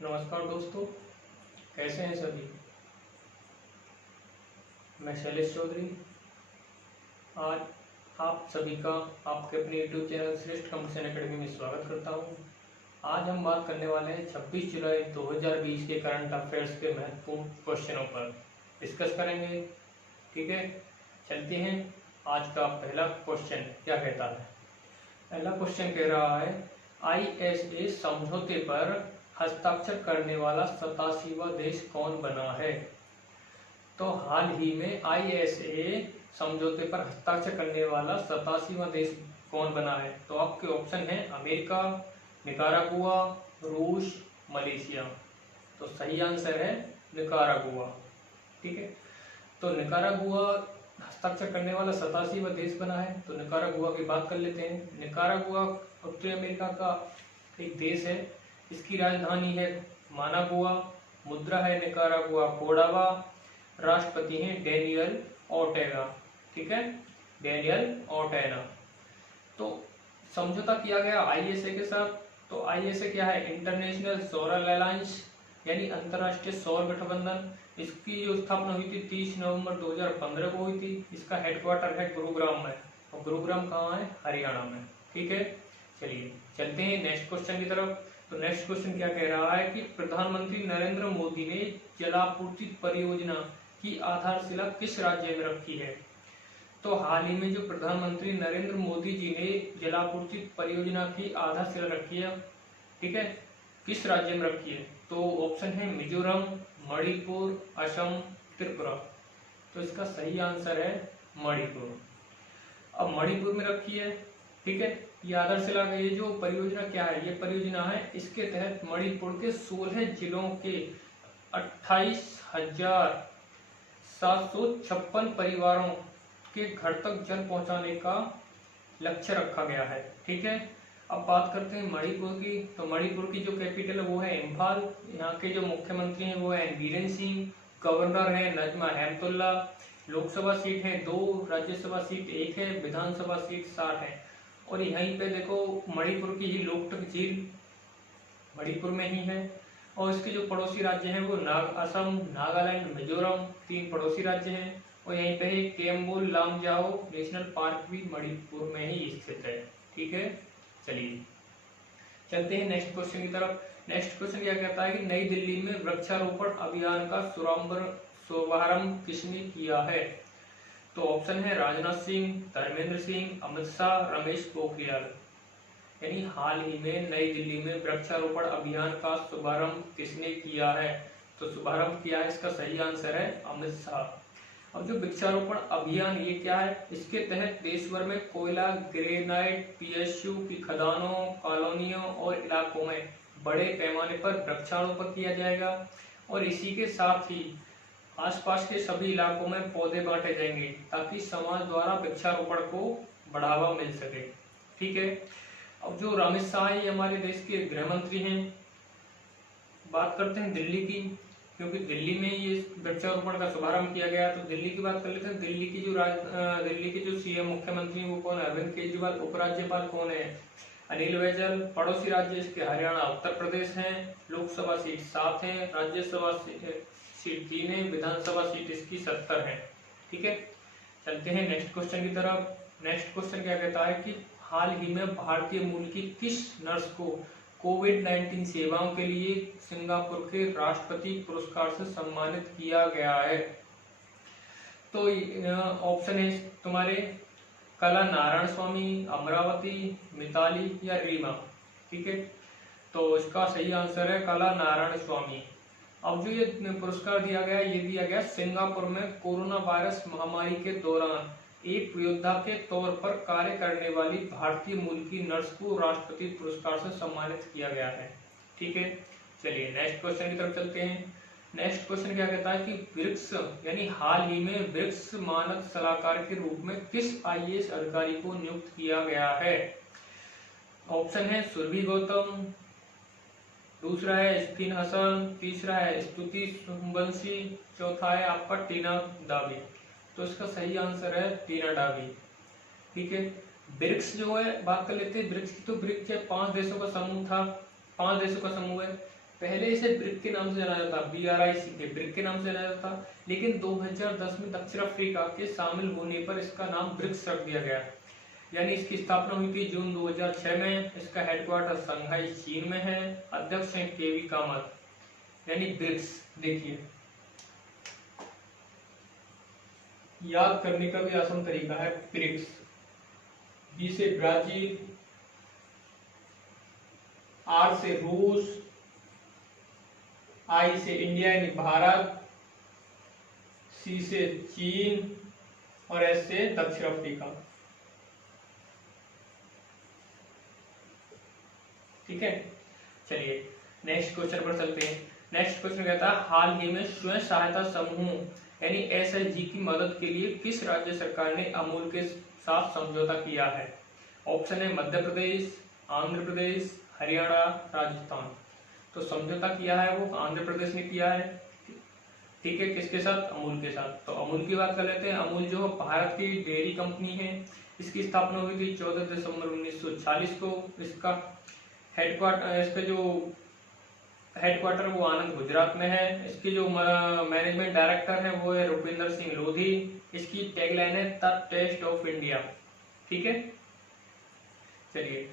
नमस्कार दोस्तों, कैसे हैं सभी। मैं शैलेश चौधरी आज आप सभी का आपके अपने यूट्यूब चैनल श्रेष्ठ कंपटीशन एकेडमी में स्वागत करता हूं। आज हम बात करने वाले हैं 26 जुलाई 2020 के करंट अफेयर्स के महत्वपूर्ण क्वेश्चनों पर डिस्कस करेंगे। ठीक है, चलते हैं। आज का पहला क्वेश्चन क्या कहता है। पहला क्वेश्चन कह रहा है ISA समझौते पर हस्ताक्षर करने वाला 87वां देश कौन बना है। तो हाल ही में ISA समझौते पर हस्ताक्षर करने वाला 87वां देश कौन बना है। तो आपके ऑप्शन है अमेरिका, निकारागुआ, रूस, मलेशिया। तो सही आंसर है निकारागुआ। ठीक है, तो निकारागुआ हस्ताक्षर करने वाला 87वां देश बना है। तो निकारागुआ की बात कर लेते हैं। निकारागुआ उत्तरी अमेरिका का एक देश है। इसकी राजधानी है मानागुआ, मुद्रा है निकारागुआ कोडावा, राष्ट्रपति हैं डेनियल ओर्टेगा। ठीक है, डेनियल ओर्टेगा। तो समझौता किया गया ISA के साथ। तो ISA क्या है, इंटरनेशनल सोलर अलायंस यानी अंतर्राष्ट्रीय सौर गठबंधन। इसकी जो स्थापना हुई थी 30 नवंबर 2015 को हुई थी। इसका हेडक्वार्टर है गुरुग्राम में, और गुरुग्राम कहाँ है, हरियाणा में। ठीक है, चलिए चलते हैं नेक्स्ट क्वेश्चन की तरफ। तो नेक्स्ट क्वेश्चन क्या कह रहा है कि प्रधानमंत्री नरेंद्र मोदी ने जलापूर्ति परियोजना की आधारशिला किस राज्य में रखी है। तो हाल ही में जो प्रधानमंत्री नरेंद्र मोदी जी ने जलापूर्ति परियोजना की आधारशिला रखी है, ठीक है, किस राज्य में रखी है। तो ऑप्शन है मिजोरम, मणिपुर, असम, त्रिपुरा। तो इसका सही आंसर है मणिपुर। अब मणिपुर में रखी है। ठीक है, ये आधारशिला का ये जो परियोजना क्या है, ये परियोजना है, इसके तहत मणिपुर के 16 जिलों के 28,756 परिवारों के घर तक जल पहुंचाने का लक्ष्य रखा गया है। ठीक है, अब बात करते हैं मणिपुर की। तो मणिपुर की जो कैपिटल है वो है इम्फाल। यहाँ के जो मुख्यमंत्री हैं वो है बीरेन सिंह, गवर्नर है नजमा हेमतुल्ला। लोकसभा सीट है 2, राज्यसभा सीट 1 है, विधानसभा सीट 60 है। और यहीं पे देखो मणिपुर की ही लोकटक झील मणिपुर में ही है। और इसके जो पड़ोसी राज्य हैं वो असम, नागालैंड, मिजोरम, 3 पड़ोसी राज्य हैं। और यहीं पे ही केम्बुल लामजाओ नेशनल पार्क भी मणिपुर में ही स्थित है। ठीक है, चलिए चलते हैं नेक्स्ट क्वेश्चन की तरफ। नेक्स्ट क्वेश्चन क्या कहता है कि नई दिल्ली में वृक्षारोपण अभियान का शुभारंभ किसने किया है। तो ऑप्शन है राजनाथ सिंह, धर्मेंद्र सिंह, अमित शाह, रमेश पोखरियाल। यानी हाल ही में नई दिल्ली में वृक्षारोपण अभियान का शुभारंभ किसने किया है। तो शुभारंभ किया है, इसका सही आंसर है अमित शाह। अब जो वृक्षारोपण अभियान ये क्या है, इसके तहत देश भर में कोयला, ग्रेनाइट, PSU की खदानों, कॉलोनियों और इलाकों में बड़े पैमाने पर वृक्षारोपण किया जाएगा। और इसी के साथ ही आसपास के सभी इलाकों में पौधे बांटे जाएंगे ताकि समाज द्वारा वृक्षारोपण को बढ़ावा मिल सके। ठीक है, अब जो अमित शाह ये हमारे देश के गृह मंत्री हैं। बात करते हैं दिल्ली की, क्योंकि दिल्ली में ये वृक्षारोपण का शुभारंभ किया गया। तो दिल्ली की बात कर लेते हैं। दिल्ली की जो CM मुख्यमंत्री हैं वो कौन है, अरविंद केजरीवाल। उपराज्यपाल कौन है, अनिल बैजल। पड़ोसी राज्य इसके हरियाणा, उत्तर प्रदेश हैं। लोकसभा सीट 7 है, राज्यसभा सीट 3 है, विधानसभा सीट इसकी 70 है। ठीक है, चलते हैं नेक्स्ट क्वेश्चन की तरफ। नेक्स्ट क्वेश्चन क्या कहता है कि हाल ही में भारतीय मूल की किस नर्स को कोविड-19 सेवाओं के लिए सिंगापुर के राष्ट्रपति पुरस्कार से सम्मानित किया गया है। तो ऑप्शन है तुम्हारे कला नारायण स्वामी, अमरावती, मिताली या रीमा। ठीक है, तो इसका सही आंसर है कला नारायण स्वामी। अब जो ये पुरस्कार दिया गया, ये दिया गया सिंगापुर में कोरोना वायरस महामारी के दौरान एक योद्धा के तौर पर कार्य करने वाली भारतीय मूल की नर्स को राष्ट्रपति पुरस्कार से सम्मानित किया गया है। ठीक है, चलिए नेक्स्ट क्वेश्चन की तरफ चलते हैं। नेक्स्ट क्वेश्चन क्या कहता है कि ब्रिक्स यानी हाल ही में ब्रिक्स मानक सलाहकार के रूप में किस IAS अधिकारी को नियुक्त किया गया है। ऑप्शन है सुरभि गौतम, दूसरा है स्पिन हसन, तीसरा है स्तुति सुबंशी, चौथा है आपका टीना दावी। तो इसका सही आंसर है टीना डावी। ठीक है, ब्रिक्स जो है बात कर लेते हैं ब्रिक्स की। तो ब्रिक्स 5 देशों का समूह था, 5 देशों का समूह है पहले इसे ब्रिक के नाम से जाना जाता, BRIC के ब्रिक के नाम से जाना जाता, लेकिन 2010 में दक्षिण अफ्रीका के शामिल होने पर इसका नाम ब्रिक्स रख दिया गया। यानी इसकी स्थापना हुई थी जून 2006 में। इसका हेडक्वार्टर शंघाई चीन में है। अध्यक्ष हैं केवी कामत। यानी ब्रिक्स, देखिए याद करने का भी आसान तरीका है ब्रिक्स। बी से ब्राजील, आर से रूस, आई से इंडिया यानी भारत, सी से चीन और एस से दक्षिण अफ्रीका। ठीक है, चलिए नेक्स्ट क्वेश्चन पर चलते हैं। नेक्स्ट क्वेश्चन कहता है हाल ही में स्वयं सहायता समूह यानी SHG की मदद के लिए किस राज्य सरकार ने अमूल के साथ समझौता किया है? ऑप्शन है मध्य प्रदेश, आंध्र प्रदेश, हरियाणा, राजस्थान। तो समझौता किया है वो आंध्र प्रदेश ने किया है। ठीक है, किसके साथ? अमूल के साथ। तो अमूल की बात कर लेते हैं। अमूल जो भारत की डेयरी कंपनी है, इसकी स्थापना हुई थी 14 दिसंबर 1940 को। इसका हेडक्वार्टर वो आनंद गुजरात में है। इसके जो मैनेजमेंट डायरेक्टर है वो है रुपिंदर सिंह लोधी। इसकी टैगलाइन है द टेस्ट ऑफ इंडिया। ठीक है, चलिए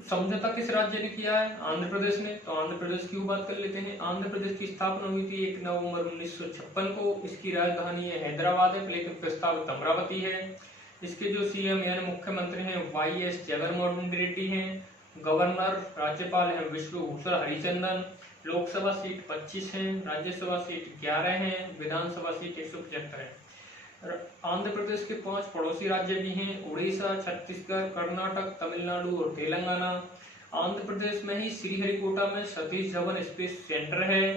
समझौता किस राज्य ने किया है? आंध्र प्रदेश ने। तो आंध्र प्रदेश की बात कर लेते हैं। आंध्र प्रदेश की स्थापना हुई थी 1 नवंबर 1956 को। इसकी राजधानी है हैदराबाद है, लेकिन प्रस्तावित अमरावती है। इसके जो CM यानी मुख्यमंत्री हैं YS जगनमोहन रेड्डी हैं। गवर्नर राज्यपाल है विश्वभूषण हरिचंदन। लोकसभा सीट 25 है, राज्यसभा सीट 11 है, विधानसभा सीट 175 है। आंध्र प्रदेश के 5 पड़ोसी राज्य भी हैं, उड़ीसा, छत्तीसगढ़, कर्नाटक, तमिलनाडु और तेलंगाना। आंध्र प्रदेश में ही श्रीहरिकोटा में सतीश धवन स्पेस सेंटर है।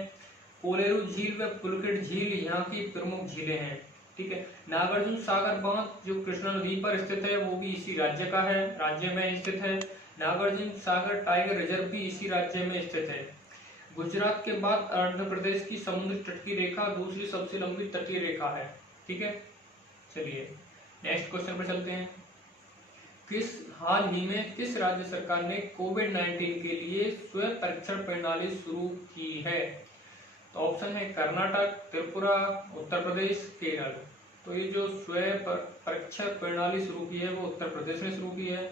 कोलेरू झील व पुलकेट झील यहाँ की प्रमुख झीलें हैं। ठीक है, नागार्जुन सागर बांध जो कृष्णा नदी पर स्थित है वो भी इसी राज्य का है, राज्य में स्थित है। नागार्जुन सागर टाइगर रिजर्व भी इसी राज्य में स्थित है। गुजरात के बाद आंध्र प्रदेश की समुद्र तट की रेखा दूसरी सबसे लंबी तटीय रेखा है। ठीक है, चलिए नेक्स्ट क्वेश्चन पर चलते हैं। हाल ही में किस राज्य सरकार ने कोविड-19 के लिए स्वयं परीक्षण प्रणाली शुरू की है? तो ऑप्शन है कर्नाटक, त्रिपुरा, उत्तर प्रदेश, केरल। तो ये जो स्वयं परीक्षण प्रणाली शुरू की है वो उत्तर प्रदेश ने शुरू की है।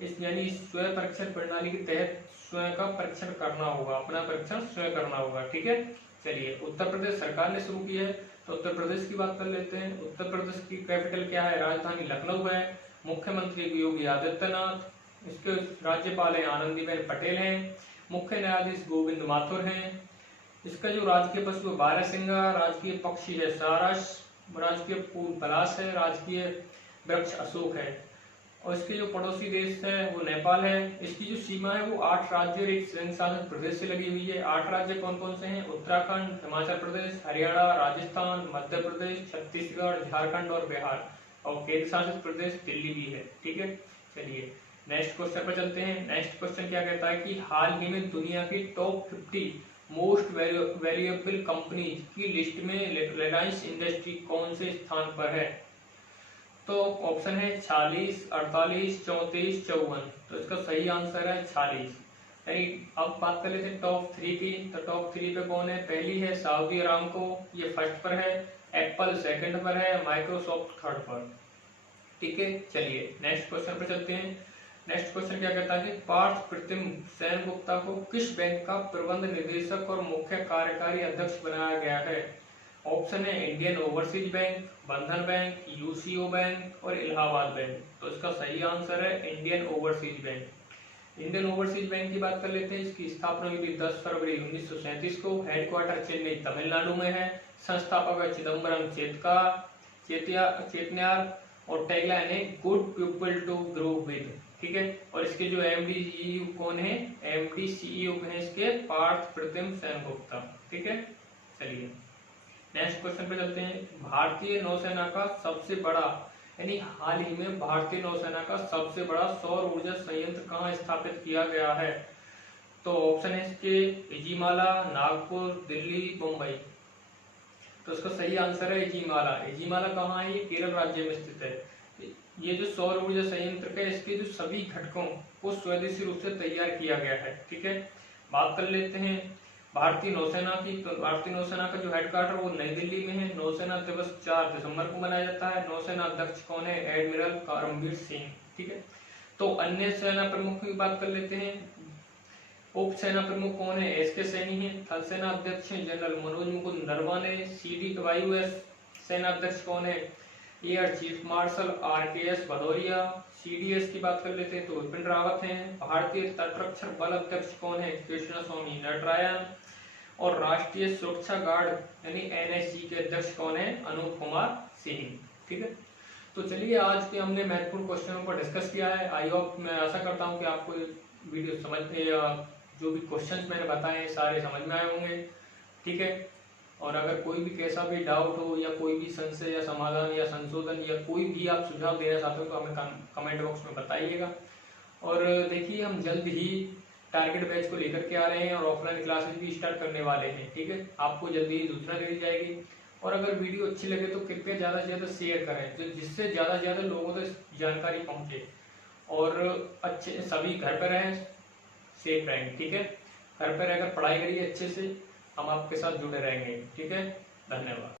इस यानी स्वयं परीक्षण प्रणाली के तहत स्वयं का परीक्षण करना होगा, अपना परीक्षण स्वयं करना होगा। ठीक है, चलिए उत्तर प्रदेश सरकार ने शुरू की है। तो उत्तर प्रदेश की बात कर लेते हैं। उत्तर प्रदेश की कैपिटल क्या है? राजधानी लखनऊ है। मुख्यमंत्री योगी आदित्यनाथ। इसके राज्यपाल है आनंदीबेन पटेल हैं। मुख्य न्यायाधीश गोविंद माथुर हैं। इसका जो राजकीय पशु है बारहसिंगा, राजकीय पक्षी है सारस, राजकीय फूल पलाश है, राजकीय वृक्ष अशोक है। और इसके जो पड़ोसी देश है वो नेपाल है। इसकी जो सीमा है वो 8 राज्य और एक केंद्र शासित प्रदेश से लगी हुई है। 8 राज्य कौन कौन से हैं? उत्तराखंड, हिमाचल प्रदेश, हरियाणा, राजस्थान, मध्य प्रदेश, छत्तीसगढ़, झारखंड और बिहार। और केंद्र शासित प्रदेश दिल्ली भी है। ठीक है, चलिए नेक्स्ट क्वेश्चन पर चलते हैं। नेक्स्ट क्वेश्चन क्या कहता है कि हाल ही में दुनिया की टॉप 50 मोस्ट वैल्यूएबल कंपनी की लिस्ट में रिलायंस इंडस्ट्री कौन से स्थान पर है? तो ऑप्शन है 46, 48, 34, 54। तो इसका सही आंसर है 46। यानी अब बात कर लेते हैं टॉप 3 की। तो टॉप 3 पे कौन है? पहली है सऊदी अरामको, ये फर्स्ट पर है। एप्पल सेकंड पर है, माइक्रोसॉफ्ट थर्ड पर। ठीक है, चलिए नेक्स्ट क्वेश्चन पर चलते हैं। नेक्स्ट क्वेश्चन क्या कहता है कि पार्थ प्रतिम सेनगुप्ता को किस बैंक का प्रबंध निदेशक और मुख्य कार्यकारी अध्यक्ष बनाया गया है? ऑप्शन है इंडियन ओवरसीज बैंक, बंधन बैंक, UCO बैंक और इलाहाबाद बैंक। तो इसका सही आंसर है Indian overseas bank. Indian overseas bank की बात कर लेते हैं। इसकी स्थापना हुई थी 10 फरवरी 1937 को। हेडक्वार्टर चेन्नई तमिलनाडु में है। संस्थापक है चिदम्बरम चेतन्यार और टैगलाइन है good people to grow with. ठीक है, और इसके जो MD कौन है? MD CEO है इसके पार्थ प्रतिम सेनगुप्ता। ठीक है, चलिए नेक्स्ट क्वेश्चन पे चलते हैं। भारतीय नौसेना का सबसे बड़ा यानी हाल ही में भारतीय नौसेना का सबसे बड़ा सौर ऊर्जा संयंत्र कहाँ स्थापित किया गया है? तो ऑप्शन है इसके इजीमाला, नागपुर, दिल्ली, मुंबई। तो इसका सही आंसर है इजीमाला। इजीमाला कहाँ है? ये केरल राज्य में स्थित है। ये जो सौर ऊर्जा संयंत्र है इसके जो सभी घटकों को स्वदेशी रूप से तैयार किया गया है। ठीक है, बात कर लेते हैं भारतीय नौसेना का जो हेडक्वार्टर वो नई दिल्ली में है। नौसेना दिवस 4 दिसंबर को मनाया जाता है। नौसेना अध्यक्ष कौन है? एडमिरल करमबीर सिंह। ठीक है, तो अन्य सेना प्रमुख की बात कर लेते हैं। उप सेना प्रमुख कौन है? एस के सैनी है। थल सेना अध्यक्ष है जनरल मनोज मुकुंद नरवणे। CD वायु सेना अध्यक्ष कौन है? Air chief marshal RKS Bhadauria. CDS की बात कर लेते हैं तो विपिन रावत हैं। भारतीय तटरक्षक बल अध्यक्ष कौन है? कृष्ण स्वामी नटरायन। और राष्ट्रीय सुरक्षा गार्ड यानी NSG के अध्यक्ष कौन है? अनूप कुमार सिंह। ठीक है, तो चलिए आज के हमने महत्वपूर्ण क्वेश्चनों पर डिस्कस किया है। आई होप, मैं आशा करता हूँ कि आपको वीडियो समझ में या जो भी क्वेश्चंस मैंने बताए हैं सारे समझ में आए होंगे। ठीक है, और अगर कोई भी कैसा भी डाउट हो या कोई भी संशय या समाधान या संशोधन या कोई भी आप सुझाव देना चाहते हो तो हमें कमेंट बॉक्स में बताइएगा। और देखिए, हम जल्द ही टारगेट बैच को लेकर के आ रहे हैं और ऑफलाइन क्लासेस भी स्टार्ट करने वाले हैं। ठीक है, आपको जल्दी ही सूचना दे दी जाएगी। और अगर वीडियो अच्छी लगे तो कृपया ज़्यादा से ज़्यादा शेयर करें, तो जिससे ज़्यादा से ज़्यादा लोगों तक जानकारी पहुँचे। और अच्छे सभी घर पर रहें, सेफ रहेंगे। ठीक है, घर पर रहकर पढ़ाई करिए अच्छे से, हम आपके साथ जुड़े रहेंगे। ठीक है, धन्यवाद।